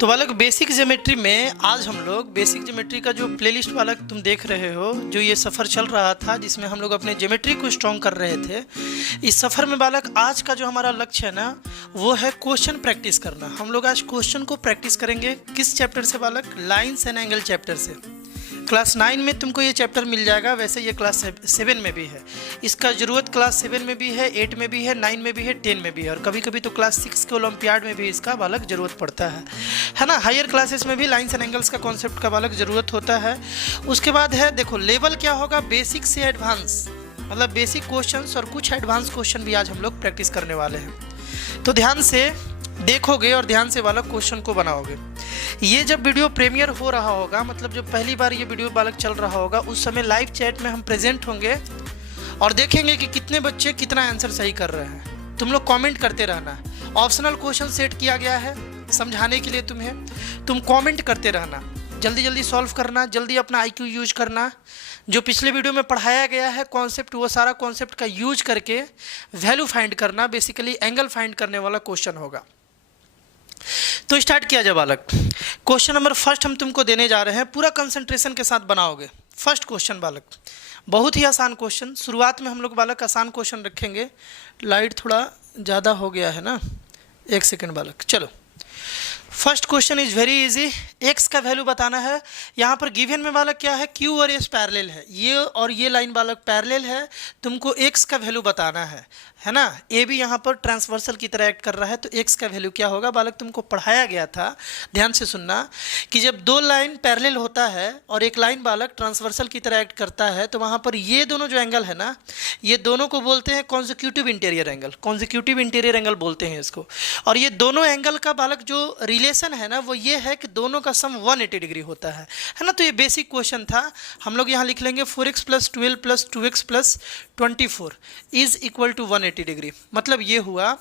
तो बालक basic geometry में आज हम लोग बेसिक ज्योमेट्री का जो प्लेलिस्ट बालक तुम देख रहे हो, जो ये सफ़र चल रहा था जिसमें हम लोग अपने ज्योमेट्री को स्ट्रॉन्ग कर रहे थे, इस सफ़र में बालक आज का जो हमारा लक्ष्य है ना, वो है क्वेश्चन प्रैक्टिस करना। हम लोग आज क्वेश्चन को प्रैक्टिस करेंगे। किस चैप्टर से बालक? लाइन्स एंड एंगल चैप्टर से। क्लास 9 में तुमको ये चैप्टर मिल जाएगा, वैसे ये क्लास 7 में भी है। इसका ज़रूरत क्लास 7 में भी है, 8 में भी है, 9 में भी है, 10 में भी है, और कभी कभी तो क्लास 6 के ओलंपियाड में भी इसका बालक ज़रूरत पड़ता है ना। हायर क्लासेस में भी लाइन्स एंड एंगल्स का कॉन्सेप्ट का बालक ज़रूरत होता है। उसके बाद है, देखो लेवल क्या होगा, बेसिक से एडवांस, मतलब बेसिक क्वेश्चंस और कुछ एडवांस क्वेश्चन भी आज हम लोग प्रैक्टिस करने वाले हैं। तो ध्यान से देखोगे और ध्यान से बालक क्वेश्चन को बनाओगे। ये जब वीडियो प्रीमियर हो रहा होगा, मतलब जब पहली बार ये वीडियो बालक चल रहा होगा, उस समय लाइव चैट में हम प्रेजेंट होंगे और देखेंगे कि कितने बच्चे कितना आंसर सही कर रहे हैं। तुम लोग कमेंट करते रहना। ऑप्शनल क्वेश्चन सेट किया गया है समझाने के लिए तुम्हें। तुम कमेंट करते रहना, जल्दी जल्दी सॉल्व करना, जल्दी अपना आईक्यू यूज करना। जो पिछले वीडियो में पढ़ाया गया है कॉन्सेप्ट, वो सारा कॉन्सेप्ट का यूज करके वैल्यू फाइंड करना, बेसिकली एंगल फाइंड करने वाला क्वेश्चन होगा। तो स्टार्ट किया जाए बालक। क्वेश्चन नंबर फर्स्ट हम तुमको देने जा रहे हैं, पूरा कंसंट्रेशन के साथ बनाओगे। फर्स्ट क्वेश्चन बालक बहुत ही आसान क्वेश्चन। शुरुआत में हम लोग बालक आसान क्वेश्चन रखेंगे। लाइट थोड़ा ज़्यादा हो गया है ना, एक सेकेंड बालक। चलो, first question is very easy. X का वैल्यू बताना है। यहाँ पर गिवन में बालक क्या है, क्यू और एस पैरेलल है, ये और ये लाइन बालक पैरेलल है। तुमको एक्स का वैल्यू बताना है ना। ए भी यहाँ पर ट्रांसवर्सल की तरह एक्ट कर रहा है, तो एक्स का वैल्यू क्या होगा बालक? तुमको पढ़ाया गया था, ध्यान से सुनना, कि जब दो लाइन पैरेलल होता है और एक लाइन बालक ट्रांसवर्सल की तरह एक्ट करता है, तो वहाँ पर ये दोनों जो एंगल है ना, ये दोनों को बोलते हैं consecutive interior angle. Consecutive interior angle बोलते हैं इसको। और ये दोनों एंगल का बालक जो रिलेशन है ना, वो ये है कि दोनों का सम 180 डिग्री होता है ना। तो ये बेसिक क्वेश्चन था। हम लोग यहाँ लिख लेंगे 4x + 12 + 2x + 24 is equal to 180 degree. मतलब ये हुआ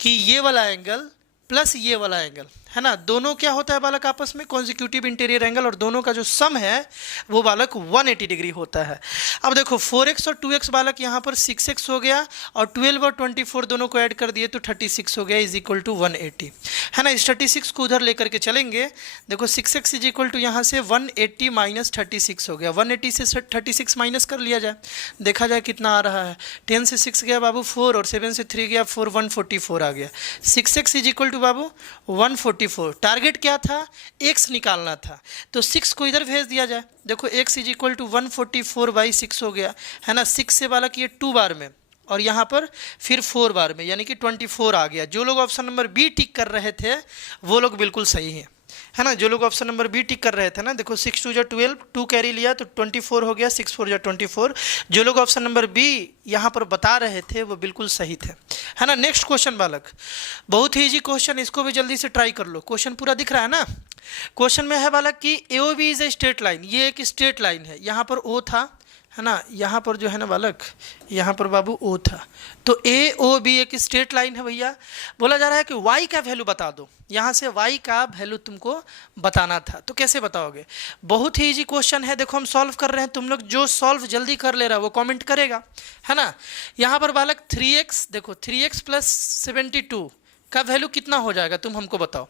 कि ये वाला एंगल प्लस ये वाला एंगल है ना, दोनों क्या होता है बालक? आपस में कॉन्जिक्यूटिव इंटीरियर एंगल, और दोनों का जो सम है वो बालक 180 डिग्री होता है। अब देखो 4x और 2x बालक यहाँ पर 6x हो गया, और 12 और 24 दोनों को ऐड कर दिए तो 36 हो गया, इज इक्वल टू 180 है ना। इस 36 को उधर लेकर के चलेंगे। देखो 6x इज इक्वल टू यहाँ से 180 माइनस 36 हो गया। 180 से 36 माइनस कर लिया जाए, देखा जाए कितना आ रहा है। 10 से 6 गया बाबू 4, और 7 से 3 गया 4, 144 आ गया। 6x इज इक्वल टू बाबू 144। टारगेट क्या था? x निकालना था, तो 6 को इधर भेज दिया जाए। देखो x इज इक्वल टू 144/6 हो गया है ना। 6 से बालक ये 2 बार में, और यहाँ पर फिर 4 बार में, यानी कि 24 आ गया। जो लोग ऑप्शन नंबर बी टिक कर रहे थे वो लोग बिल्कुल सही हैं, है ना। जो लोग ऑप्शन नंबर बी टिक कर रहे थे ना, देखो 6 2 12, 2 कैरी लिया तो 24 हो गया, 6 4 24। जो लोग ऑप्शन नंबर बी यहाँ पर बता रहे थे वो बिल्कुल सही थे, है ना। नेक्स्ट क्वेश्चन बालक बहुत ही इजी क्वेश्चन, इसको भी जल्दी से ट्राई कर लो। क्वेश्चन पूरा दिख रहा है ना। क्वेश्चन में है बालक कि AOB is a straight line. ये एक स्ट्रेट लाइन है, यहाँ पर O था, है ना। यहाँ पर जो है ना बालक, यहाँ पर बाबू O था, तो AOB एक स्ट्रेट लाइन है भैया। बोला जा रहा है कि y का वैल्यू बता दो। यहाँ से y का वैल्यू तुमको बताना था, तो कैसे बताओगे? बहुत ही इजी क्वेश्चन है। देखो हम सॉल्व कर रहे हैं, तुम लोग जो सॉल्व जल्दी कर ले रहा है वो कमेंट करेगा, है ना। यहाँ पर बालक 3x, देखो 3x + 72 का वैल्यू कितना हो जाएगा, तुम हमको बताओ।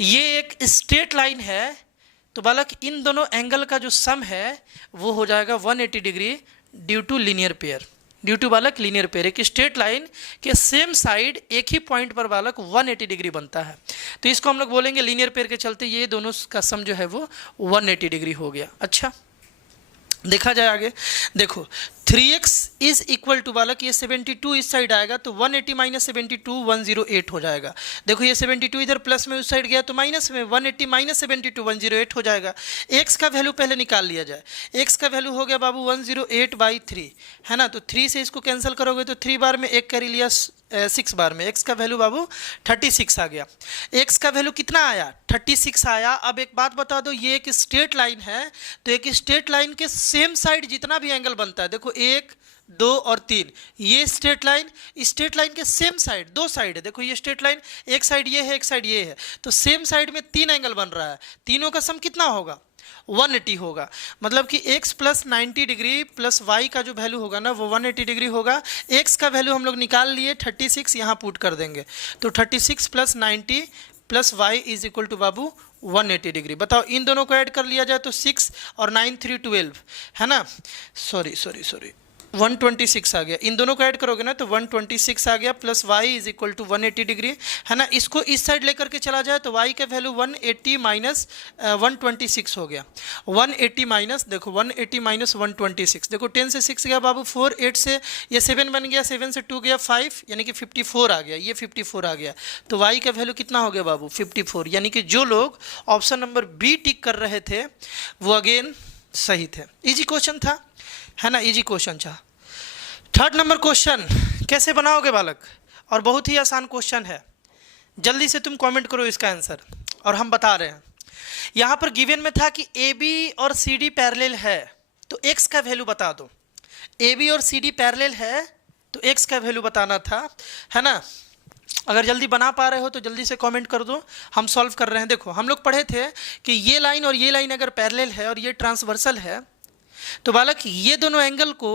ये एक स्ट्रेट लाइन है, तो बालक इन दोनों एंगल का जो सम है वो हो जाएगा 180 degree due to linear pair. Due to बालक लीनियर पेयर, एक स्ट्रेट लाइन के सेम साइड एक ही पॉइंट पर बालक 180 डिग्री बनता है, तो इसको हम लोग बोलेंगे लीनियर पेयर के चलते ये दोनों का सम जो है वो 180 डिग्री हो गया। अच्छा, देखा जाए आगे। देखो 3x इज इक्वल टू बालक, ये 72 इस साइड आएगा तो 180 माइनस 72 108 हो जाएगा। देखो ये 72 इधर प्लस में उस साइड गया तो माइनस में, 180 माइनस 72 108 हो जाएगा। x का वैल्यू पहले निकाल लिया जाए। x का वैल्यू हो गया बाबू 108/3, है ना। तो 3 से इसको कैंसिल करोगे तो 3 बार में 1 कैरी लिया 6 बार में, x का वैल्यू बाबू 36 आ गया। x का वैल्यू कितना आया? 36 आया। अब एक बात बता दो, ये एक स्ट्रेट लाइन है, तो एक स्ट्रेट लाइन के सेम साइड जितना भी एंगल बनता है, देखो 1 2 और 3, ये स्ट्रेट लाइन के सेम साइड, दो साइड है। देखो ये स्ट्रेट लाइन, एक साइड ये है, एक साइड ये है, तो सेम साइड में 3 एंगल बन रहा है। तीनों का सम कितना होगा? 180 होगा। मतलब कि x + 90 डिग्री प्लस y का जो वैल्यू होगा ना वो 180 डिग्री होगा। x का वैल्यू हम लोग निकाल लिए 36, यहाँ पुट कर देंगे तो 36 + 90 plus Y is equal to बाबू 180 डिग्री। बताओ इन दोनों को ऐड कर लिया जाए तो 6 और 9 3 12 है ना, सॉरी 126 आ गया। इन दोनों को ऐड करोगे ना तो 126 आ गया, plus Y is equal to 180 degree है ना। इसको इस साइड लेकर के चला जाए तो वाई का वैल्यू 180 माइनस 126 हो गया। 180 माइनस देखो 180 माइनस 126, देखो 10 से 6 गया बाबू 4, 8 से ये 7 बन गया, 7 से 2 गया 5, यानी कि 54 आ गया, ये 54 आ गया। तो वाई का वैल्यू कितना हो गया बाबू 54, यानी कि जो लोग ऑप्शन नंबर बी टिक कर रहे थे वो अगेन सही थे। इजी क्वेश्चन था है ना, इजी क्वेश्चन था। थर्ड नंबर क्वेश्चन कैसे बनाओगे बालक, और बहुत ही आसान क्वेश्चन है, जल्दी से तुम कमेंट करो इसका आंसर और हम बता रहे हैं। यहाँ पर गिवन में था कि ए बी और सी डी पैरेलल है तो एक्स का वैल्यू बता दो। ए बी और सी डी पैरेलल है तो एक्स का वैल्यू बताना था है ना। अगर जल्दी बना पा रहे हो तो जल्दी से कमेंट कर दो, हम सॉल्व कर रहे हैं। देखो हम लोग पढ़े थे कि ये लाइन और ये लाइन अगर पैरेलल है और ये ट्रांसवर्सल है तो बालक ये दोनों एंगल को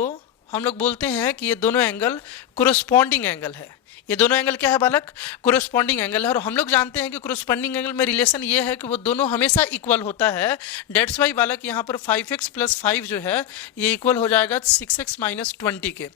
हम लोग बोलते हैं कि ये दोनों एंगल कोरोस्पॉन्डिंग एंगल है। ये दोनों एंगल क्या है बालक, कोरोस्पॉन्डिंग एंगल है। और हम लोग जानते हैं कि कोरोस्पॉन्डिंग एंगल में रिलेशन ये है कि वो दोनों हमेशा इक्वल होता है। डेट्स वाई बालक यहाँ पर 5x + 5 जो है ये इक्वल हो जाएगा 6x - 20 के।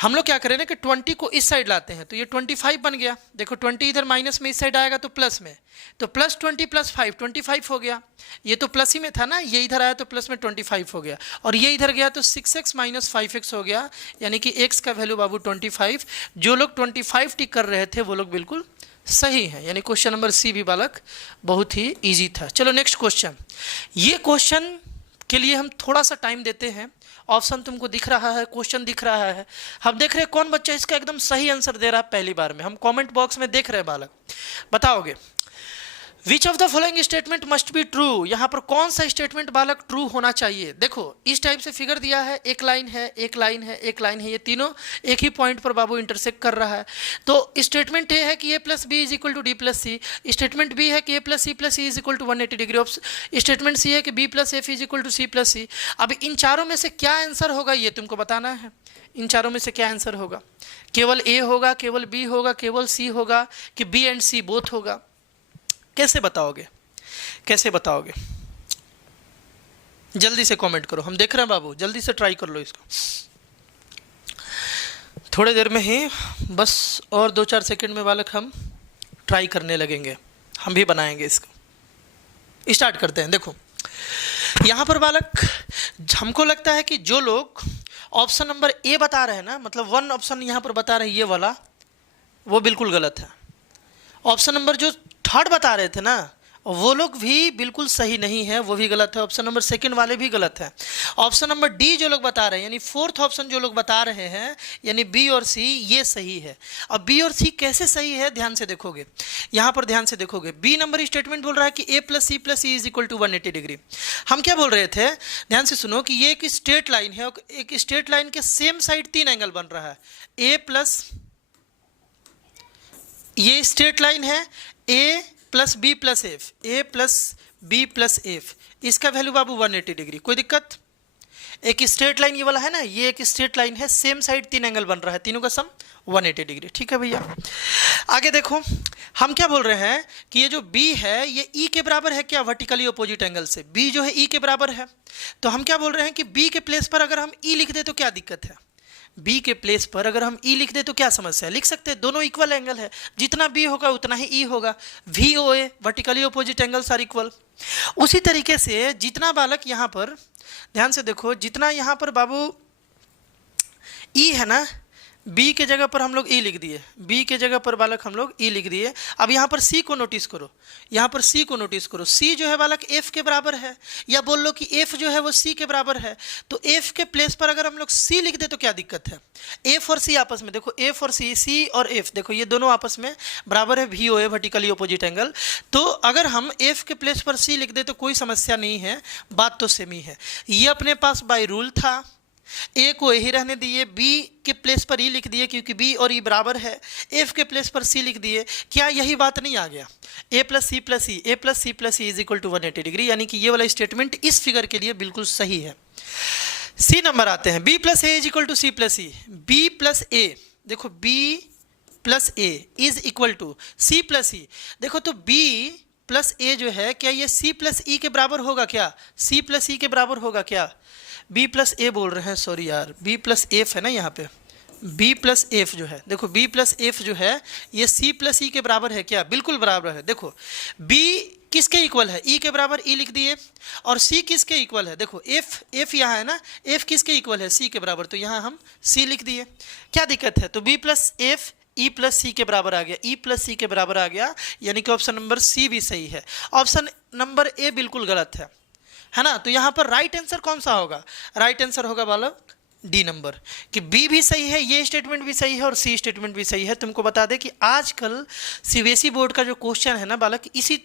हम लोग क्या करें ना कि 20 को इस साइड लाते हैं तो ये 25 बन गया। देखो 20 इधर माइनस में इस साइड आएगा तो प्लस में, तो प्लस 20 + 5 25 हो गया। ये तो प्लस ही में था ना, ये इधर आया तो प्लस में 25 हो गया, और ये इधर गया तो 6x - 5x हो गया, यानी कि x का वैल्यू बाबू 25। जो लोग 25 टिक कर रहे थे वो लोग बिल्कुल सही है, यानी क्वेश्चन नंबर सी भी बालक बहुत ही इजी था। चलो नेक्स्ट क्वेश्चन। ये क्वेश्चन के लिए हम थोड़ा सा टाइम देते हैं। ऑप्शन तुमको दिख रहा है, क्वेश्चन दिख रहा है, हम देख रहे हैं कौन बच्चा इसका एकदम सही आंसर दे रहा है पहली बार में। हम कमेंट बॉक्स में देख रहे हैं बालक, बताओगे which of the following statement must be true. यहाँ पर कौन सा स्टेटमेंट बालक ट्रू होना चाहिए। देखो इस टाइप से फिगर दिया है, एक लाइन है, एक लाइन है, एक लाइन है, ये तीनों एक ही पॉइंट पर बाबू इंटरसेक्ट कर रहा है। तो स्टेटमेंट ए है कि a + b = d + c, statement B है कि a + c + e = 180 degree, statement C है कि b + f = c + c। अब इन चारों में से क्या आंसर होगा ये तुमको बताना है। इन चारों में से क्या आंसर होगा, केवल ए होगा, केवल बी होगा, केवल सी होगा, कि बी एंड सी बोथ होगा। कैसे बताओगे, कैसे बताओगे, जल्दी से कमेंट करो, हम देख रहे हैं बाबू, जल्दी से ट्राई कर लो इसको। थोड़ी देर में ही बस और 2-4 सेकंड में बालक हम ट्राई करने लगेंगे, हम भी बनाएंगे इसको। स्टार्ट करते हैं। देखो यहाँ पर बालक हमको लगता है कि जो लोग ऑप्शन नंबर ए बता रहे हैं ना, मतलब 1 ऑप्शन यहाँ पर बता रहे हैं ये वाला, वो बिल्कुल गलत है। ऑप्शन नंबर जो थर्ड बता रहे थे ना वो लोग भी बिल्कुल सही नहीं है, वो भी गलत है। ऑप्शन नंबर सेकंड वाले भी गलत है। ऑप्शन नंबर डी जो लोग बता रहे हैं, यानी फोर्थ ऑप्शन जो लोग बता रहे हैं, यानी बी और सी, ये सही है। अब बी और सी कैसे सही है ध्यान से देखोगे, यहाँ पर ध्यान से देखोगे। बी नंबर स्टेटमेंट बोल रहा है कि a + c + e = 180 डिग्री। हम क्या बोल रहे थे, ध्यान से सुनो, कि ये एक स्ट्रेट लाइन है, एक स्ट्रेट लाइन के सेम साइड 3 एंगल बन रहा है। ये स्ट्रेट लाइन है a + b + f, a + b + f, इसका वैल्यू बाबू 180 डिग्री। कोई दिक्कत। एक स्ट्रेट लाइन ये वाला है ना, ये एक स्ट्रेट लाइन है, सेम साइड 3 एंगल बन रहा है, तीनों का सम 180 डिग्री। ठीक है भैया, आगे देखो हम क्या बोल रहे हैं कि ये जो b है ये e के बराबर है क्या, वर्टिकली अपोजिट एंगल से। b जो है e के बराबर है, तो हम क्या बोल रहे हैं कि b के प्लेस पर अगर हम e लिख दे तो क्या दिक्कत है। b के प्लेस पर अगर हम e लिख दे तो क्या समस्या है, लिख सकते हैं, दोनों इक्वल एंगल है, जितना b होगा उतना ही e होगा। VOA vertically opposite angles are equal. उसी तरीके से जितना बालक यहाँ पर ध्यान से देखो, जितना यहाँ पर बाबू e है ना, b के जगह पर हम लोग e लिख दिए, b के जगह पर बालक हम लोग e लिख दिए। अब यहाँ पर c को नोटिस करो, यहाँ पर c को नोटिस करो, c जो है बालक f के बराबर है, या बोल लो कि f जो है वो c के बराबर है। तो f के प्लेस पर अगर हम लोग c लिख दे तो क्या दिक्कत है। f और c आपस में देखो, f और c और f देखो ये दोनों आपस में बराबर है, VOA वर्टिकली अपोजिट एंगल। तो अगर हम f के प्लेस पर c लिख दे तो कोई समस्या नहीं है, बात तो सेम ही है। ये अपने पास बाय रूल था, ए को यही रहने दिए, बी के प्लेस पर ई लिख दिए क्योंकि बी और ई बराबर है, एफ के प्लेस पर सी लिख दिए। क्या यही बात नहीं आ गया, a + c + e, a + c + e = 180 degree, यानी कि ये वाला स्टेटमेंट इस फिगर के लिए बिल्कुल सही है। सी नंबर आते हैं, b + a = c + e, b + a देखो b plus A is equal to C plus E. देखो तो b प्लस ए जो है, क्या ये c प्लस ई के बराबर होगा क्या? c प्लस ई के बराबर होगा क्या? b प्लस ए बोल रहे हैं, सॉरी यार, b प्लस एफ है ना यहाँ पे, b प्लस एफ जो है, देखो b प्लस एफ जो है ये c प्लस ई के बराबर है क्या? बिल्कुल बराबर है। देखो b किसके इक्वल है? e के बराबर e लिख दिए, और c किसके इक्वल है? देखो f यहाँ है ना, f किसके इक्वल है? c के बराबर, तो यहाँ हम c लिख दिए। क्या दिक्कत है? तो b plus F E plus C के बराबर आ गया, ई प्लस सी के बराबर आ गया, यानी कि ऑप्शन नंबर सी भी सही है। ऑप्शन नंबर ए बिल्कुल गलत है ना? तो यहाँ पर राइट आंसर कौन सा होगा? राइट आंसर होगा बालक डी नंबर, कि बी भी सही है, ये स्टेटमेंट भी सही है और सी स्टेटमेंट भी सही है। तुमको बता दें कि आजकल सीबीएसई बोर्ड का जो क्वेश्चन है ना बालक, इसी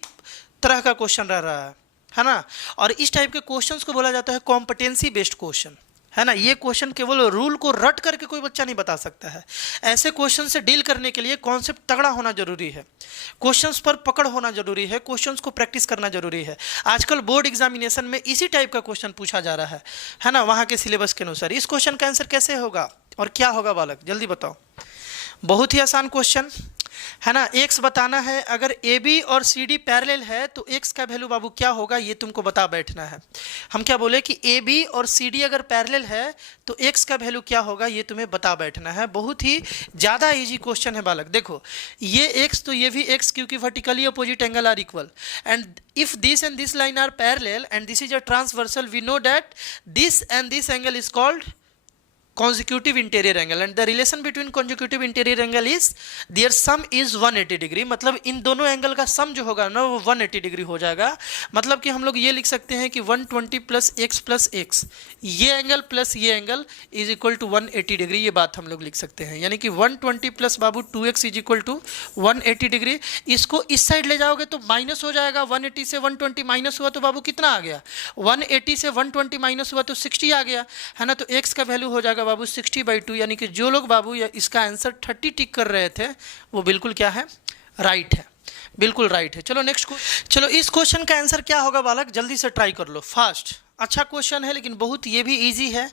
तरह का क्वेश्चन रह रहा है ना? और इस टाइप के क्वेश्चंस को बोला जाता है कॉम्पिटेंसी बेस्ड क्वेश्चन, है ना? ये क्वेश्चन केवल रूल को रट करके कोई बच्चा नहीं बता सकता है। ऐसे क्वेश्चन से डील करने के लिए कॉन्सेप्ट तगड़ा होना जरूरी है, क्वेश्चंस पर पकड़ होना जरूरी है, क्वेश्चंस को प्रैक्टिस करना जरूरी है। आजकल बोर्ड एग्जामिनेशन में इसी टाइप का क्वेश्चन पूछा जा रहा है ना? वहाँ के सिलेबस के अनुसार इस क्वेश्चन का आंसर कैसे होगा और क्या होगा बालक, जल्दी बताओ। बहुत ही आसान क्वेश्चन है ना? x बताना है, अगर ए बी और सी डी पैरेलल है तो x का वैल्यू बाबू क्या होगा, ये तुमको बता बैठना है। हम क्या बोले कि ए बी और सी डी अगर पैरेलल है तो x का वैल्यू क्या होगा, ये तुम्हें बता बैठना है। बहुत ही ज़्यादा इजी क्वेश्चन है बालक। देखो ये x तो ये भी x, क्योंकि vertically opposite angle are equal, and if this and this line are parallel and this is a transversal, we know that this and this angle is called consecutive interior angle, and the relation between consecutive interior angle is their sum is 180 degree. मतलब इन दोनों angle का सम जो होगा ना वो 180 degree हो जाएगा। मतलब कि हम लोग ये लिख सकते हैं कि 120 प्लस एक्स ये एंगल प्लस ये angle is equal to 180 degree, ये बात हम लोग लिख सकते हैं। यानी कि 120 प्लस बाबू 2x is equal to 180 degree. इसको इस साइड ले जाओगे तो माइनस हो जाएगा, 180 से 120 माइनस हुआ तो बाबू कितना आ गया, 180 से 120 माइनस हुआ तो 60 आ गया, है ना? तो x का वैल्यू हो जाएगा बाबू 60/2। यानी कि जो लोग बाबू या इसका आंसर 30 टिक कर रहे थे वो बिल्कुल क्या है, राइट है, बिल्कुल राइट है। चलो नेक्स्ट चलो इस क्वेश्चन का आंसर क्या होगा बालक, जल्दी से ट्राई कर लो फास्ट। अच्छा क्वेश्चन है लेकिन बहुत ये भी इजी है।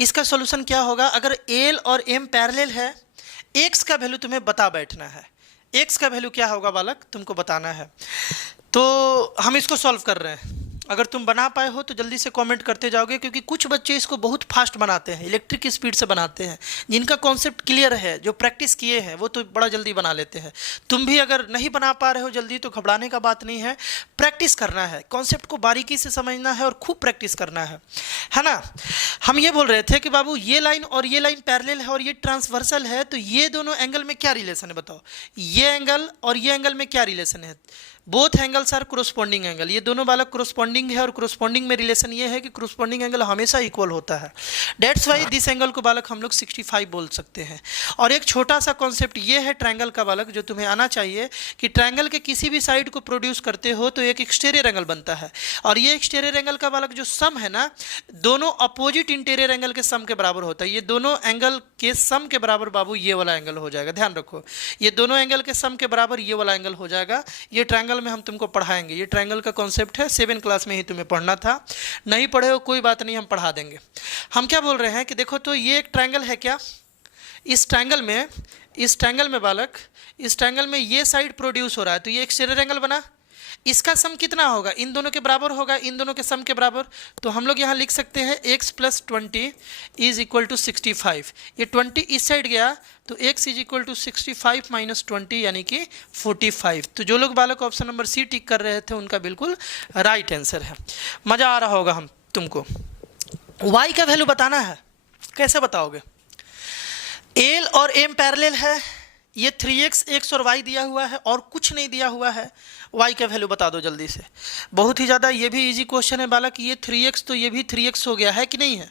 इसका सॉल्यूशन क्या होगा, अगर एल और एम पैरेलल है, एक्स का वैल्यू तुम्हें बता बैठना है। एक्स का वैल्यू क्या होगा बालक, तुमको बताना है। तो हम इसको सॉल्व कर रहे हैं, अगर तुम बना पाए हो तो जल्दी से कमेंट करते जाओगे, क्योंकि कुछ बच्चे इसको बहुत फास्ट बनाते हैं, इलेक्ट्रिक की स्पीड से बनाते हैं। जिनका कॉन्सेप्ट क्लियर है, जो प्रैक्टिस किए हैं, वो तो बड़ा जल्दी बना लेते हैं। तुम भी अगर नहीं बना पा रहे हो जल्दी तो घबराने का बात नहीं है, प्रैक्टिस करना है, कॉन्सेप्ट को बारीकी से समझना है और खूब प्रैक्टिस करना है ना? हम ये बोल रहे थे कि बाबू ये लाइन और ये लाइन पैरेलल है और ये ट्रांसवर्सल है, तो ये दोनों एंगल में क्या रिलेशन है बताओ। ये एंगल और ये एंगल में क्या रिलेशन है, both angles are corresponding angle. ये दोनों बालक कोरोस्पॉन्डिंग है, और कोरोस्पॉन्डिंग में रिलेशन ये है कि कोरोस्पॉन्डिंग एंगल हमेशा इक्वल होता है। डेट्स वाई दिस एंगल को बालक हम लोग 65 बोल सकते हैं। और एक छोटा सा कॉन्सेप्ट ये है ट्रायंगल का बालक, जो तुम्हें आना चाहिए कि ट्रायंगल के किसी भी साइड को प्रोड्यूस करते हो तो एक एक्सटीरियर एंगल बनता है, और ये एक्सटीरियर एंगल का बालक जो सम है ना, दोनों अपोजिट इंटीरियर एंगल के सम के बराबर होता है। ये दोनों एंगल के सम के बराबर बाबू ये वाला एंगल हो जाएगा, ध्यान रखो, ये दोनों एंगल के सम के बराबर ये वाला एंगल हो जाएगा। ये ट्रायंगल में हम तुमको पढ़ाएंगे, ये ट्रायंगल का कॉन्सेप्ट है, 7 क्लास में ही तुम्हें पढ़ना था। नहीं पढ़े हो कोई बात नहीं, हम पढ़ा देंगे। हम क्या बोल रहे हैं कि देखो तो ये एक ट्रायंगल है क्या, इस ट्रायंगल में बालक, इस ट्रायंगल में ये साइड प्रोड्यूस हो रहा है, तो ये एक्सटीरियर एंगल बना। इसका सम कितना होगा, इन दोनों के बराबर होगा, इन दोनों के सम के बराबर। तो हम लोग यहाँ लिख सकते हैं x + 20 इज इक्वल टू 65। ये 20 इस साइड गया तो x इज इक्वल टू 65 - 20 यानी कि 45। तो जो लोग बालक ऑप्शन नंबर सी टिक कर रहे थे उनका बिल्कुल राइट आंसर है। मज़ा आ रहा होगा हम तुमको। y का वैल्यू बताना है, कैसे बताओगे। एल और एम पैरेलल है, ये 3x x और y दिया हुआ है और कुछ नहीं दिया हुआ है। y का वैल्यू बता दो जल्दी से। बहुत ही ज़्यादा ये भी इजी क्वेश्चन है बालक। ये 3x तो ये भी 3x हो गया है कि नहीं है,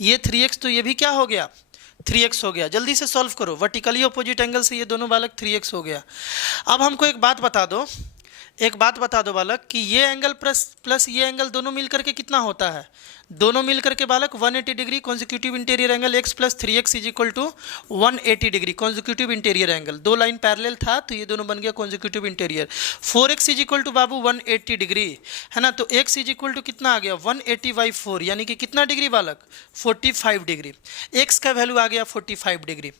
ये 3x तो ये भी क्या हो गया, 3x हो गया। जल्दी से सॉल्व करो, वर्टिकली अपोजिट एंगल से ये दोनों बालक 3x हो गया। अब हमको एक बात बता दो, बालक कि ये एंगल प्लस ये एंगल दोनों मिल करके कितना होता है, दोनों मिल करके बालक 180 degree consecutive interior angle x + 3x is equal to 180 degree consecutive interior angle. दो लाइन पैरेलल था तो ये दोनों बन गया consecutive interior. 4x is equal to बाबू 180 डिग्री, है ना? तो x इज इक्वल टू कितना आ गया, 180/4 यानी कि कितना डिग्री बालक, 45 डिग्री। x का वैल्यू आ गया 45 डिग्री,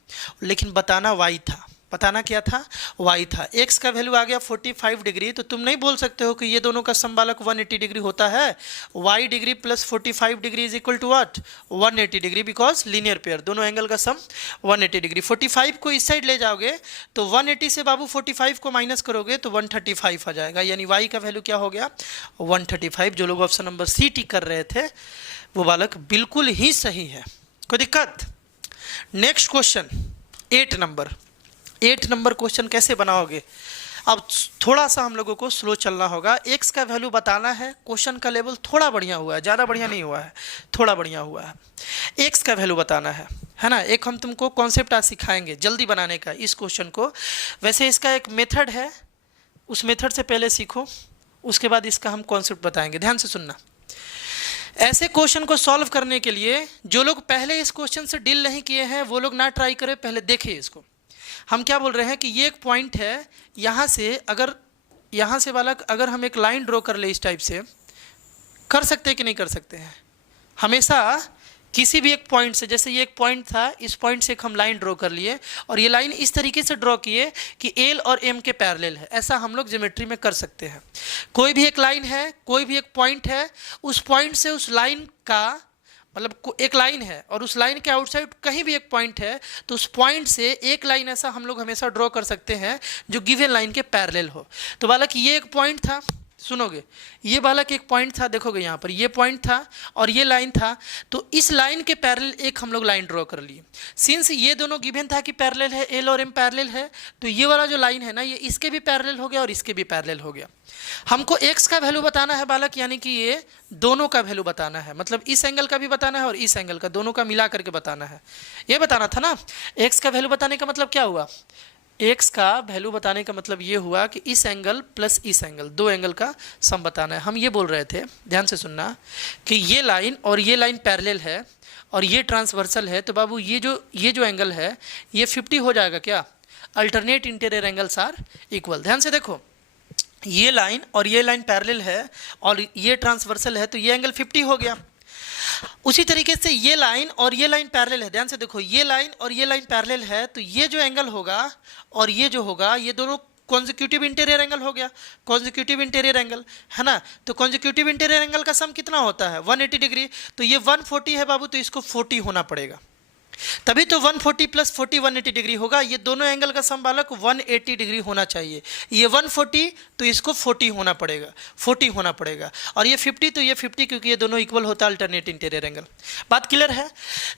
लेकिन बताना y था। बताना क्या था, y था। x का वैल्यू आ गया 45 डिग्री, तो तुम नहीं बोल सकते हो कि ये दोनों का सम बालक 180 डिग्री होता है। y degree plus 45 degree is equal to what, 180 degree, because linear pair, दोनों एंगल का सम 180 डिग्री। 45 को इस साइड ले जाओगे तो 180 से बाबू 45 को माइनस करोगे तो 135 आ जाएगा, यानी y का वैल्यू क्या हो गया, 135। जो लोग ऑप्शन नंबर सी टिक कर रहे थे वो बालक बिल्कुल ही सही है, कोई दिक्कत। नेक्स्ट क्वेश्चन 8 नंबर क्वेश्चन कैसे बनाओगे। अब थोड़ा सा हम लोगों को स्लो चलना होगा। x का वैल्यू बताना है, क्वेश्चन का लेवल थोड़ा बढ़िया हुआ है, ज़्यादा बढ़िया नहीं हुआ है, थोड़ा बढ़िया हुआ है। x का वैल्यू बताना है ना। एक हम तुमको कॉन्सेप्ट आज सिखाएंगे जल्दी बनाने का इस क्वेश्चन को। वैसे इसका एक मेथड है, उस मेथड से पहले सीखो, उसके बाद इसका हम कॉन्सेप्ट बताएंगे। ध्यान से सुनना। ऐसे क्वेश्चन को सॉल्व करने के लिए जो लोग पहले इस क्वेश्चन से डील नहीं किए हैं वो लोग ना ट्राई करें, पहले देखिए इसको। हम क्या बोल रहे हैं कि ये एक पॉइंट है, यहाँ से बालक अगर हम एक लाइन ड्रॉ कर ले इस टाइप से, कर सकते हैं कि नहीं कर सकते हैं। हमेशा किसी भी एक पॉइंट से, जैसे ये एक पॉइंट था, इस पॉइंट से एक हम लाइन ड्रॉ कर लिए और ये लाइन इस तरीके से ड्रॉ किए कि एल और एम के पैरेलल है। ऐसा हम लोग ज्योमेट्री में कर सकते हैं। कोई भी एक लाइन है, कोई भी एक पॉइंट है, उस पॉइंट से उस लाइन का मतलब एक लाइन है और उस लाइन के आउटसाइड कहीं भी एक पॉइंट है, तो उस पॉइंट से एक लाइन ऐसा हम लोग हमेशा ड्रॉ कर सकते हैं जो गिवन लाइन के पैरेलल हो। तो बालक ये एक पॉइंट था, सुनोगे, ये बालक एक पॉइंट था, देखोगे यहाँ पर ये पॉइंट था और ये लाइन था, तो इस लाइन के पैरेलल एक हम लोग लाइन ड्रॉ कर लिए। सिंस ये दोनों गिवन था कि पैरेलल है, एल और एम पैरेलल है, तो ये वाला जो लाइन है ना, ये इसके भी पैरेलल हो गया और इसके भी पैरेलल हो गया। हमको x का वैल्यू बताना है बालक, यानी कि ये दोनों का वैल्यू बताना है, मतलब इस एंगल का भी बताना है और इस एंगल का, दोनों का मिला करके बताना है। ये बताना था ना। x का वैल्यू बताने का मतलब क्या हुआ, x का वैल्यू बताने का मतलब ये हुआ कि इस एंगल प्लस इस एंगल, दो एंगल का सम बताना है। हम ये बोल रहे थे, ध्यान से सुनना, कि ये लाइन और ये लाइन पैरेलल है और ये ट्रांसवर्सल है, तो बाबू ये जो एंगल है ये 50 हो जाएगा क्या, alternate interior angles are equal. ध्यान से देखो, ये लाइन और ये लाइन पैरेलल है और ये ट्रांसवर्सल है, तो ये एंगल 50 हो गया। उसी तरीके से ये लाइन और ये लाइन पैरेलल है, ध्यान से देखो, ये लाइन और ये लाइन पैरेलल है, तो ये जो एंगल होगा और ये जो होगा, ये दोनों कॉन्जिक्यूटिव इंटीरियर एंगल हो गया, कॉन्जिक्यूटिव इंटीरियर एंगल है ना। तो कॉन्जिक्यूटिव इंटीरियर एंगल का सम कितना होता है, 180 डिग्री, तो ये 140 है बाबू, तो इसको 40 होना पड़ेगा, तभी तो 140 प्लस 40 180 डिग्री होगा। ये दोनों एंगल का सम बालक 180 डिग्री होना चाहिए। ये 140 तो इसको 40 होना पड़ेगा, 40 होना पड़ेगा, और ये 50 तो ये 50, क्योंकि ये दोनों इक्वल होता है अल्टरनेट इंटीरियर एंगल। बात क्लियर है।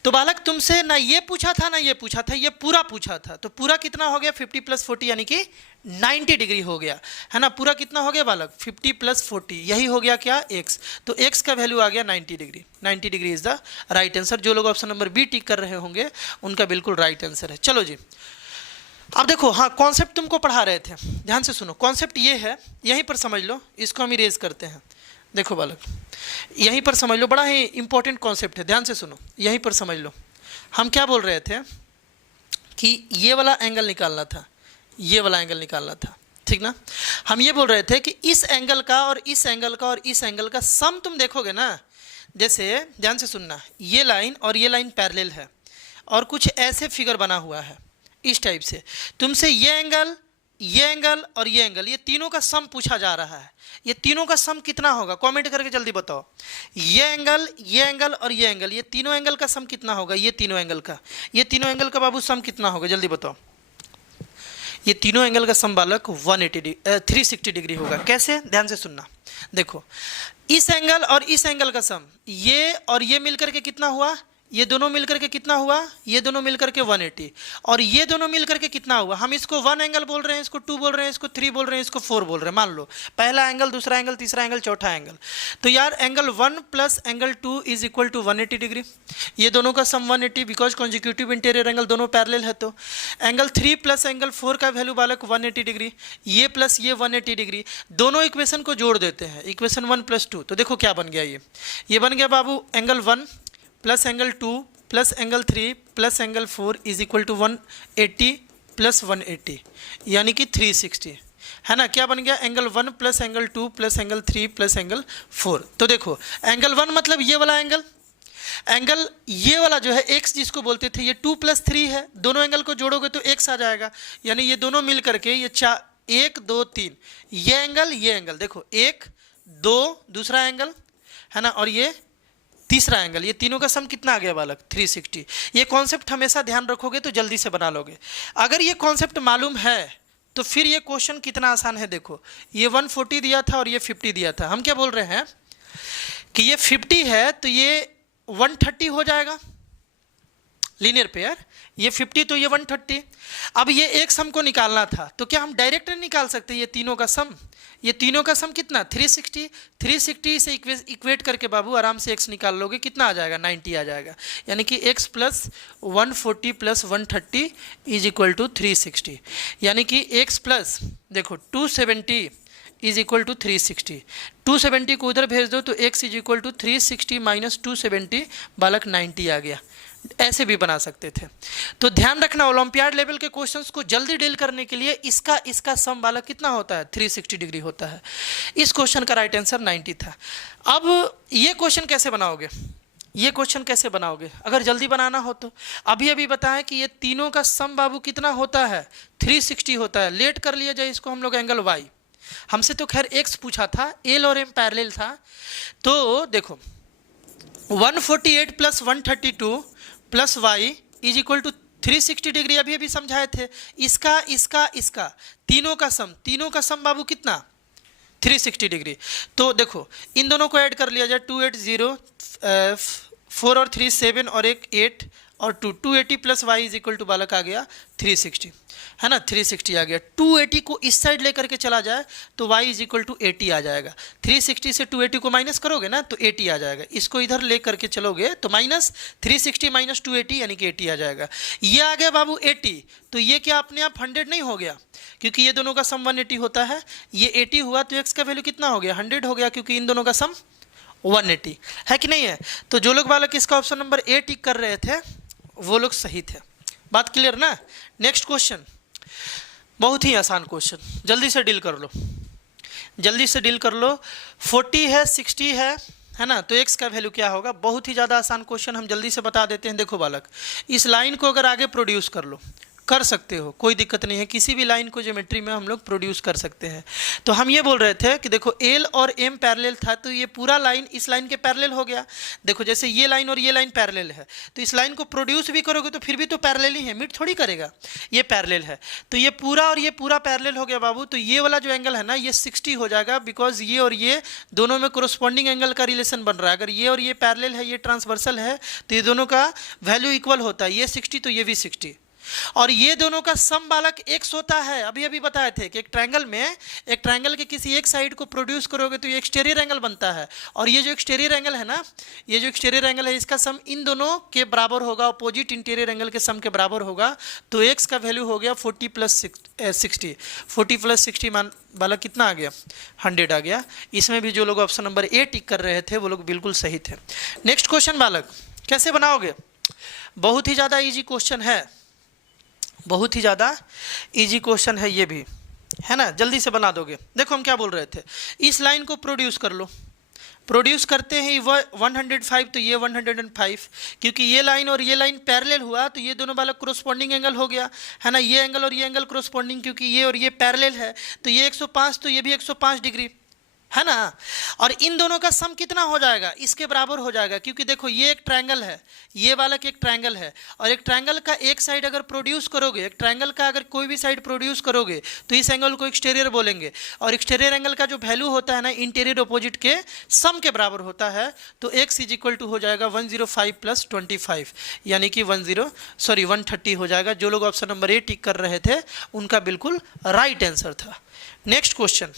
तो बालक तुमसे ना ये पूछा था ना ये पूछा था, ये पूरा पूछा था, तो पूरा कितना हो गया 50 प्लस 40 यानी कि 90 डिग्री हो गया, है ना। पूरा कितना हो गया बालक 50 प्लस 40, यही हो गया क्या x। तो x का वैल्यू आ गया 90 degree. 90 degree is the right answer. जो लोग ऑप्शन नंबर बी टिक कर रहे होंगे उनका बिल्कुल राइट आंसर है। चलो जी, अब देखो, हाँ कॉन्सेप्ट तुमको पढ़ा रहे थे, ध्यान से सुनो। कॉन्सेप्ट ये है, यहीं पर समझ लो, इसको हम इरेज करते हैं। देखो बालक, यहीं पर समझ लो, बड़ा ही इंपॉर्टेंट कॉन्सेप्ट है, ध्यान से सुनो, यहीं पर समझ लो। हम क्या बोल रहे थे कि ये वाला एंगल निकालना था, ये वाला एंगल निकालना था, ठीक ना। हम ये बोल रहे थे कि इस एंगल का और इस एंगल का और इस एंगल का सम तुम देखोगे ना, जैसे ध्यान से सुनना, ये लाइन और ये लाइन पैरेलल है और कुछ ऐसे फिगर बना हुआ है इस टाइप से, तुमसे ये एंगल और ये एंगल, ये तीनों का सम पूछा जा रहा है। ये तीनों का सम कितना होगा, कमेंट करके जल्दी बताओ। ये एंगल और ये एंगल, ये तीनों एंगल का सम कितना होगा, ये तीनों एंगल का बाबू सम कितना होगा, जल्दी बताओ। ये तीनों एंगल का सम बालक 360 डिग्री होगा। कैसे, ध्यान से सुनना। देखो, इस एंगल और इस एंगल का सम, ये और ये मिलकर के कितना हुआ, ये दोनों मिलकर के कितना हुआ, ये दोनों मिलकर के 180, और ये दोनों मिलकर के कितना हुआ। हम इसको 1 एंगल बोल रहे हैं, इसको 2 बोल रहे हैं, इसको 3 बोल रहे हैं, इसको 4 बोल रहे हैं। मान लो पहला एंगल, दूसरा एंगल, तीसरा एंगल, चौथा एंगल। तो यार angle 1 plus angle 2 is equal to 180 degree. ये दोनों का sum 180, because consecutive interior angle दोनों पैरेलल है। तो एंगल 3 प्लस एंगल 4 का वैल्यू बालक 180 डिग्री, ये प्लस ये 180 डिग्री। दोनों इक्वेशन को जोड़ देते हैं, इक्वेशन 1 प्लस 2, तो देखो क्या बन गया, ये बन गया बाबू angle 1 plus angle 2 plus angle 3 plus angle 4 is equal to 180 plus 180, यानी कि 360, है ना। क्या बन गया, angle 1 plus angle 2 plus angle 3 plus angle 4। तो देखो एंगल 1 मतलब ये वाला एंगल, एंगल ये वाला जो है x जिसको बोलते थे, ये 2 + 3 है, दोनों एंगल को जोड़ोगे तो x आ जाएगा, यानी ये दोनों मिल करके ये 1 2 3, ये एंगल देखो 1 2 दूसरा एंगल है ना, और ये तीसरा एंगल, ये तीनों का सम कितना आ गया बालक 360। ये कॉन्सेप्ट हमेशा ध्यान रखोगे तो जल्दी से बना लोगे। अगर ये कॉन्सेप्ट मालूम है तो फिर ये क्वेश्चन कितना आसान है। देखो ये 140 दिया था और ये 50 दिया था, हम क्या बोल रहे हैं कि ये 50 है तो ये 130 हो जाएगा लीनियर पेयर, ये 50 तो ये 130। अब ये एक सम को निकालना था तो क्या हम डायरेक्ट नहीं निकाल सकते ये तीनों का सम? ये तीनों का सम कितना 360, 360 से इक्वेट करके बाबू आराम से x निकाल लोगे, कितना आ जाएगा 90 आ जाएगा, यानी कि x + 140 + 130 = 360, यानी कि x प्लस देखो 270 = 360, 270 को उधर भेज दो तो x = 360 - 270 बालक 90 आ गया। ऐसे भी बना सकते थे। तो ध्यान रखना ओलंपियाड लेवल के क्वेश्चंस को जल्दी डील करने के लिए इसका सम बालक कितना होता है 360 डिग्री होता है। इस क्वेश्चन का राइट आंसर 90 था। अब ये क्वेश्चन कैसे बनाओगे, ये क्वेश्चन कैसे बनाओगे अगर जल्दी बनाना हो तो? अभी बताएं कि ये तीनों का सम बाबू कितना होता है 360 होता है। लेट कर लिया जाए इसको हम लोग एंगल y, हमसे तो खैर x पूछा था, l और m पैरेलल था। तो देखो 148 + 132 + y = 360 डिग्री अभी समझाए थे। इसका तीनों का सम बाबू कितना 360 डिग्री। तो देखो इन दोनों को ऐड कर लिया जाए, 280 4 और 3 7 और एक 8 और 2 280 + y = बालक आ गया 360 है ना, 360 आ गया। 280 को इस साइड लेकर के चला जाए तो y = 80 आ जाएगा। 360 से 280 को माइनस करोगे ना तो 80 आ जाएगा। इसको इधर ले करके चलोगे तो -360 - 280 यानी कि 80 आ जाएगा। ये आ गया बाबू 80, तो ये क्या अपने आप 100 नहीं हो गया क्योंकि ये दोनों का सम 180 होता है। ये 80 हुआ तो x का वैल्यू कितना हो गया 100 हो गया क्योंकि इन दोनों का सम 180 है कि नहीं है। तो जो लोग बालक इसका ऑप्शन नंबर ए टिक कर रहे थे वो लोग सही थे। बात क्लियर ना। नेक्स्ट क्वेश्चन बहुत ही आसान क्वेश्चन, जल्दी से डील कर लो, जल्दी से डील कर लो। 40 है 60 है ना, तो x का वैल्यू क्या होगा। बहुत ही ज़्यादा आसान क्वेश्चन, हम जल्दी से बता देते हैं। देखो बालक इस लाइन को अगर आगे प्रोड्यूस कर लो, कर सकते हो, कोई दिक्कत नहीं है, किसी भी लाइन को ज्योमेट्री में हम लोग प्रोड्यूस कर सकते हैं। तो हम ये बोल रहे थे कि देखो एल और एम पैरेलल था तो ये पूरा लाइन इस लाइन के पैरेलल हो गया। देखो जैसे ये लाइन और ये लाइन पैरेलल है तो इस लाइन को प्रोड्यूस भी करोगे तो फिर भी तो पैरेलल ही है, मिट थोड़ी करेगा, ये पैरेलल है। तो ये पूरा और ये पूरा पैरेलल हो गया बाबू। तो ये वाला जो एंगल है ना ये 60 हो जाएगा, बिकॉज ये और ये दोनों में कोरोस्पॉन्डिंग एंगल का रिलेशन बन रहा है। अगर ये और ये पैरेलल है, ये ट्रांसवर्सल है, तो ये दोनों का वैल्यू इक्वल होता है, ये 60 तो ये भी 60, और ये दोनों का सम बालक x होता है। अभी बताए थे कि एक ट्रायंगल के किसी एक साइड को प्रोड्यूस करोगे तो ये एक्सटीरियर एंगल बनता है, और ये जो एक्सटीरियर एंगल है ना, ये जो एक्सटीरियर एंगल है इसका सम इन दोनों के बराबर होगा, अपोजिट इंटीरियर एंगल के सम के बराबर होगा। तो x का वैल्यू हो गया 40 + 60, 40 + 60 मान बालक कितना आ गया 100 आ गया। इसमें भी जो लोग ऑप्शन नंबर ए टिक कर रहे थे वो लोग बिल्कुल सही थे। नेक्स्ट क्वेश्चन बालक कैसे बनाओगे, बहुत ही ज़्यादा ईजी क्वेश्चन है, बहुत ही ज़्यादा इजी क्वेश्चन है ये भी, है ना, जल्दी से बना दोगे। देखो हम क्या बोल रहे थे, इस लाइन को प्रोड्यूस कर लो, प्रोड्यूस करते हैं 105 तो ये 105, क्योंकि ये लाइन और ये लाइन पैरेलल हुआ तो ये दोनों वाला कोरोस्पॉन्डिंग एंगल हो गया, है ना। ये एंगल और ये एंगल कोरोस्पॉन्डिंग, क्योंकि ये और ये पैरेलल है तो ये 105 तो ये भी 105 डिग्री, है ना। और इन दोनों का सम कितना हो जाएगा, इसके बराबर हो जाएगा, क्योंकि देखो ये एक ट्रायंगल है, ये वाला एक ट्रायंगल है, और एक ट्रायंगल का एक साइड अगर प्रोड्यूस करोगे, एक ट्रायंगल का अगर कोई भी साइड प्रोड्यूस करोगे तो इस एंगल को एक्सटीरियर बोलेंगे, और एक्सटीरियर एंगल का जो वैल्यू होता है ना इंटीरियर अपोजिट के सम के बराबर होता है। तो x = हो जाएगा 105 + 25, यानी कि 130 हो जाएगा। जो लोग ऑप्शन नंबर ए टिक कर रहे थे उनका बिल्कुल राइट आंसर था। नेक्स्ट क्वेश्चन,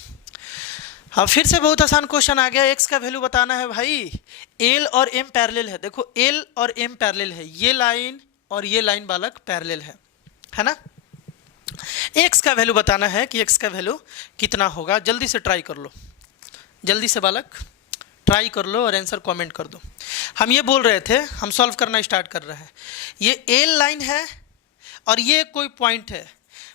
हाँ फिर से बहुत आसान क्वेश्चन आ गया। x का वैल्यू बताना है भाई, l और m पैरेलल है। देखो l और m पैरेलल है, ये लाइन और ये लाइन बालक पैरेलल है ना। x का वैल्यू बताना है कि x का वैल्यू कितना होगा। जल्दी से ट्राई कर लो, जल्दी से बालक ट्राई कर लो और आंसर कमेंट कर दो। हम ये बोल रहे थे, हम सॉल्व करना स्टार्ट कर रहे हैं। ये l लाइन है और ये कोई पॉइंट है,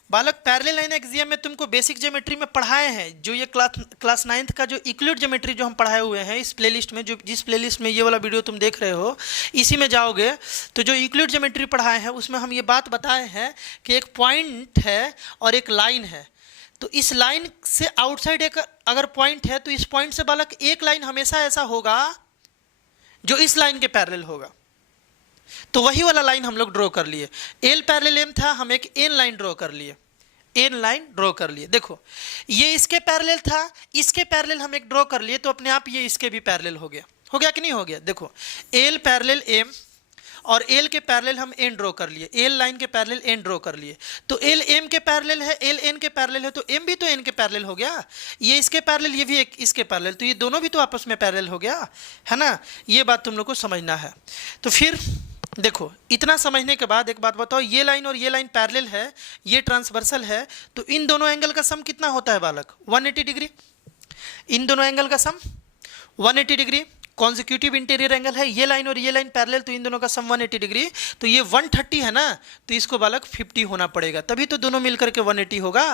बालक पैरेलल लाइन एक्सियम में तुमको बेसिक ज्योमेट्री में पढ़ाए हैं, जो ये क्लास 9th का जो यूक्लिड ज्योमेट्री जो हम पढ़ाए हुए हैं इस प्लेलिस्ट में, जो जिस प्लेलिस्ट में ये वाला वीडियो तुम देख रहे हो इसी में जाओगे तो जो यूक्लिड ज्योमेट्री पढ़ाए हैं उसमें हम ये बात बताए हैं कि एक पॉइंट है और एक लाइन है। तो इस लाइन से आउटसाइड एक अगर पॉइंट है तो इस पॉइंट से बालक एक लाइन हमेशा ऐसा होगा जो इस लाइन के पैरेलल होगा। तो वही वाला लाइन हम लोग ड्रॉ कर लिए। एल पैरेलल एम था, हम एक एन लाइन ड्रॉ कर लिए, एन लाइन ड्रॉ कर लिए। देखो ये इसके पैरेलल था, इसके पैरेलल हम एक ड्रॉ कर लिए तो अपने आप ये इसके भी पैरेलल हो गया कि नहीं हो गया। देखो एल पैरेलल एम और एल के पैरेलल हम एन ड्रॉ कर लिए, एल लाइन के पैरेलल एन ड्रॉ कर लिए। तो एल एम के पैरेलल है, एल एन के पैरेलल है, तो एम भी तो एन के पैरेलल हो गया। ये इसके पैरेलल, ये भी एक इसके पैरेलल, तो ये दोनों भी तो आपस में पैरेलल हो गया है ना। ये बात तुम लोग को समझना है। तो फिर देखो इतना समझने के बाद एक बात बताओ, ये लाइन और ये लाइन पैरेलल है, ये ट्रांसवर्सल है, तो इन दोनों एंगल का सम कितना होता है बालक? 180 डिग्री। इन दोनों एंगल का sum 180 degree. Consecutive interior angle है, ये लाइन और ये लाइन पैरेलल, तो इन दोनों का सम 180 डिग्री। तो ये 130 है ना, तो इसको बालक 50 होना पड़ेगा, तभी तो दोनों मिलकर के 180 होगा।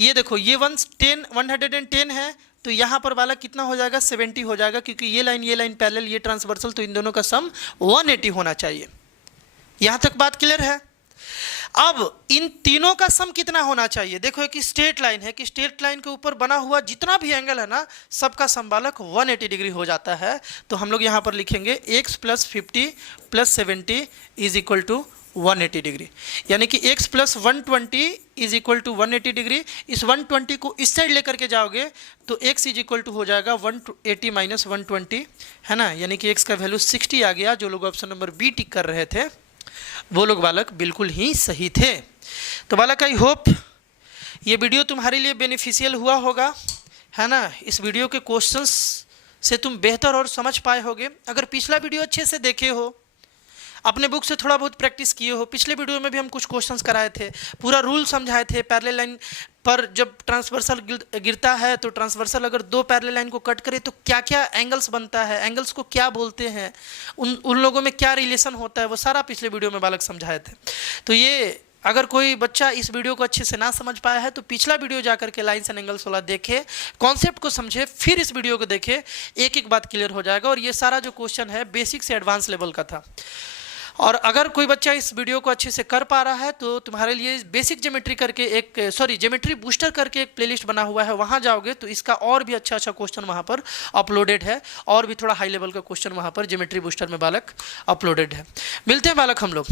ये देखो ये 110 है, तो यहाँ पर बालक कितना हो जाएगा? 70 हो जाएगा, क्योंकि ये लाइन पैरेलल, ये ट्रांसवर्सल, तो इन दोनों का सम 180 होना चाहिए। यहाँ तक बात क्लियर है। अब इन तीनों का सम कितना होना चाहिए? देखो एक स्ट्रेट लाइन है कि स्ट्रेट लाइन के ऊपर बना हुआ जितना भी एंगल है ना, सबका सम बालक 180 डिग्री हो जाता है। तो हम लोग यहाँ पर लिखेंगे x + 50 + 70 = 180 डिग्री, यानी कि x + 120 = 180 डिग्री। इस 120 को इस साइड लेकर के जाओगे तो x = हो जाएगा 180 - 120, है ना, यानी कि x का वैल्यू 60 आ गया। जो लोग ऑप्शन नंबर बी टिक कर रहे थे वो लोग बालक बिल्कुल ही सही थे। तो बालक आई होप ये वीडियो तुम्हारे लिए बेनिफिशियल हुआ होगा, है ना। इस वीडियो के क्वेश्चंस से तुम बेहतर और समझ पाए होगे। अगर पिछला वीडियो अच्छे से देखे हो, अपने बुक से थोड़ा बहुत प्रैक्टिस किए हो, पिछले वीडियो में भी हम कुछ क्वेश्चंस कराए थे, पूरा रूल समझाए थे। पैरेलल लाइन पर जब ट्रांसवर्सल गिरता है तो ट्रांसवर्सल अगर दो पैरेलल लाइन को कट करे तो क्या क्या एंगल्स बनता है, एंगल्स को क्या बोलते हैं, उन लोगों में क्या रिलेशन होता है, वो सारा पिछले वीडियो में बालक समझाए थे। तो ये अगर कोई बच्चा इस वीडियो को अच्छे से ना समझ पाया है तो पिछला वीडियो जाकर के लाइन्स एंड एंगल्स वाला देखे, कॉन्सेप्ट को समझे, फिर इस वीडियो को देखे, एक एक बात क्लियर हो जाएगा। और ये सारा जो क्वेश्चन है बेसिक से एडवांस लेवल का था। और अगर कोई बच्चा इस वीडियो को अच्छे से कर पा रहा है तो तुम्हारे लिए बेसिक ज्योमेट्री करके ज्योमेट्री बूस्टर करके एक प्लेलिस्ट बना हुआ है, वहाँ जाओगे तो इसका और भी अच्छा क्वेश्चन वहाँ पर अपलोडेड है, और भी थोड़ा हाई लेवल का क्वेश्चन वहाँ पर ज्योमेट्री बूस्टर में बालक अपलोडेड है। मिलते हैं बालक हम लोग।